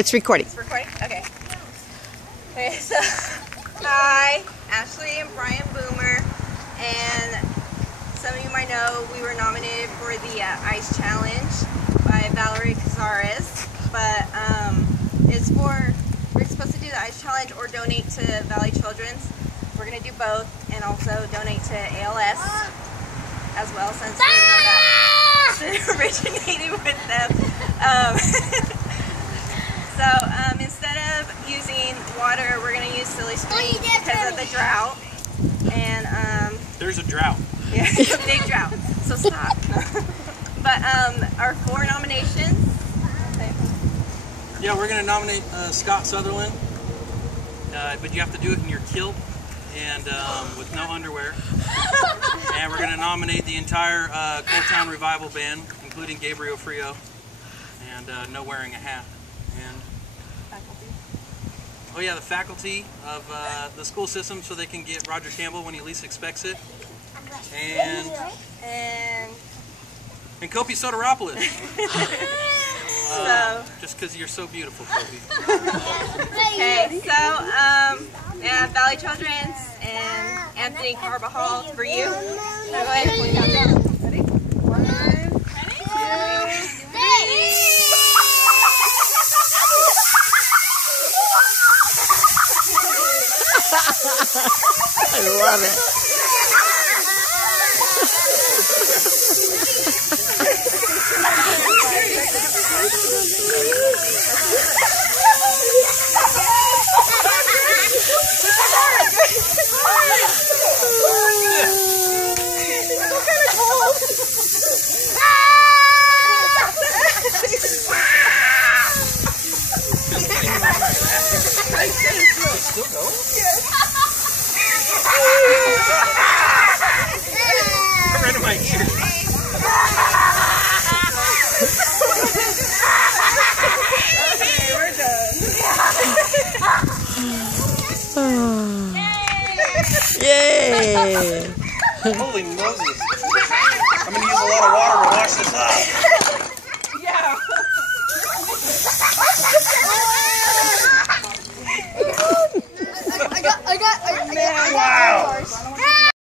It's recording. It's recording? Okay. Okay, so hi, Ashley and Brian Boomer, and some of you might know we were nominated for the Ice Challenge by Valerie Cazares, but we're supposed to do the Ice Challenge or donate to Valley Children's. We're going to do both, and also donate to ALS as well, since we're the one that originated with them. So instead of using water, we're going to use Silly Stream because of the drought. And there's a drought. Yeah, it's a big drought. So stop. But our 4 nominations. Yeah, we're going to nominate Scott Sutherland, but you have to do it in your kilt and with no underwear. And we're going to nominate the entire Coal Town Revival Band, including Gabriel Frio, and no wearing a hat. And Faculty. oh yeah, the faculty of the school system, so they can get Roger Campbell when he least expects it. And Kopi Soteropoulos. Just because you're so beautiful, Kopi. Okay, so yeah, Valley Children's and Anthony Carbajal for you. So go ahead and point out down. Ready? 1, 2, 3. I love it. Still going? Right in my ear. Okay, we're done. Yay! Holy Moses. I'm going to use a lot of water to wash this off.